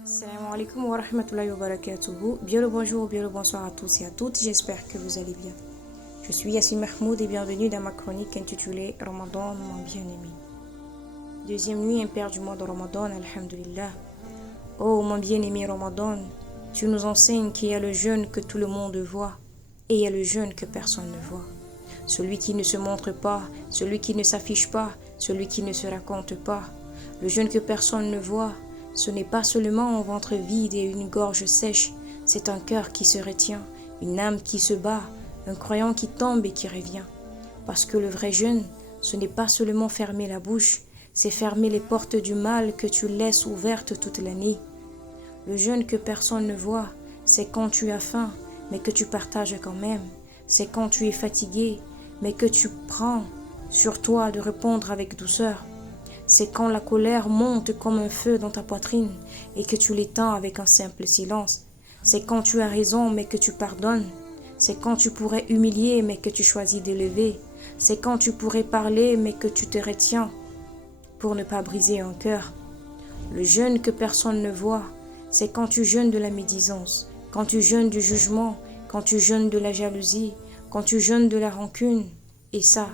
Assalamu alaikum wa rahmatullahi wa barakatuhu. Bien le bonjour, bien le bonsoir à tous et à toutes. J'espère que vous allez bien. Je suis Yassine Mahmoud et bienvenue dans ma chronique intitulée Ramadan, mon bien-aimé. Deuxième nuit impaire du mois de Ramadan, alhamdulillah. Oh mon bien-aimé Ramadan, tu nous enseignes qu'il y a le jeûne que tout le monde voit et il y a le jeûne que personne ne voit. Celui qui ne se montre pas, celui qui ne s'affiche pas, celui qui ne se raconte pas. Le jeûne que personne ne voit, ce n'est pas seulement un ventre vide et une gorge sèche, c'est un cœur qui se retient, une âme qui se bat, un croyant qui tombe et qui revient. Parce que le vrai jeûne, ce n'est pas seulement fermer la bouche, c'est fermer les portes du mal que tu laisses ouvertes toute l'année. Le jeûne que personne ne voit, c'est quand tu as faim, mais que tu partages quand même. C'est quand tu es fatigué, mais que tu prends sur toi de répondre avec douceur. C'est quand la colère monte comme un feu dans ta poitrine et que tu l'éteins avec un simple silence. C'est quand tu as raison mais que tu pardonnes. C'est quand tu pourrais humilier mais que tu choisis d'élever. C'est quand tu pourrais parler mais que tu te retiens pour ne pas briser un cœur. Le jeûne que personne ne voit, c'est quand tu jeûnes de la médisance, quand tu jeûnes du jugement, quand tu jeûnes de la jalousie, quand tu jeûnes de la rancune. Et ça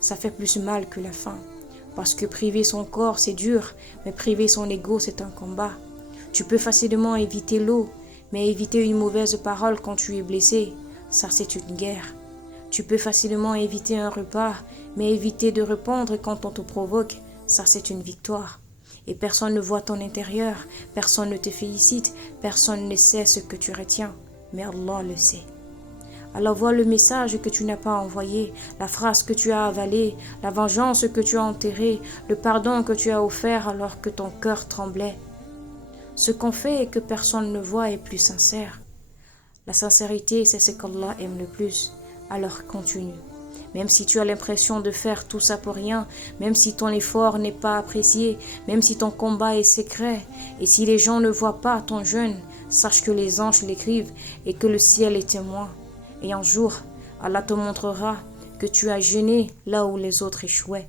fait plus mal que la faim. Parce que priver son corps, c'est dur, mais priver son ego, c'est un combat. Tu peux facilement éviter l'eau, mais éviter une mauvaise parole quand tu es blessé, ça c'est une guerre. Tu peux facilement éviter un repas, mais éviter de répondre quand on te provoque, ça c'est une victoire. Et personne ne voit ton intérieur, personne ne te félicite, personne ne sait ce que tu retiens, mais Allah le sait. Alors vois le message que tu n'as pas envoyé, la phrase que tu as avalée, la vengeance que tu as enterrée, le pardon que tu as offert alors que ton cœur tremblait. Ce qu'on fait et que personne ne voit est plus sincère. La sincérité, c'est ce qu'Allah aime le plus. Alors continue. Même si tu as l'impression de faire tout ça pour rien, même si ton effort n'est pas apprécié, même si ton combat est secret, et si les gens ne voient pas ton jeûne, sache que les anges l'écrivent et que le ciel est témoin. Et un jour, Allah te montrera que tu as jeûné là où les autres échouaient.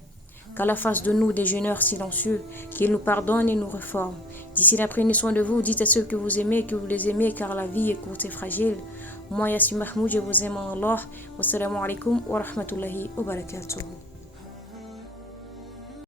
Qu'Allah fasse de nous des jeûneurs silencieux, qu'il nous pardonne et nous reforme. D'ici là, prenez soin de vous, dites à ceux que vous aimez, que vous les aimez, car la vie est courte et fragile. Moi, Yassine Mahmoud, je vous aime en Allah. Wassalamu alaikum wa rahmatullahi wa barakatuh.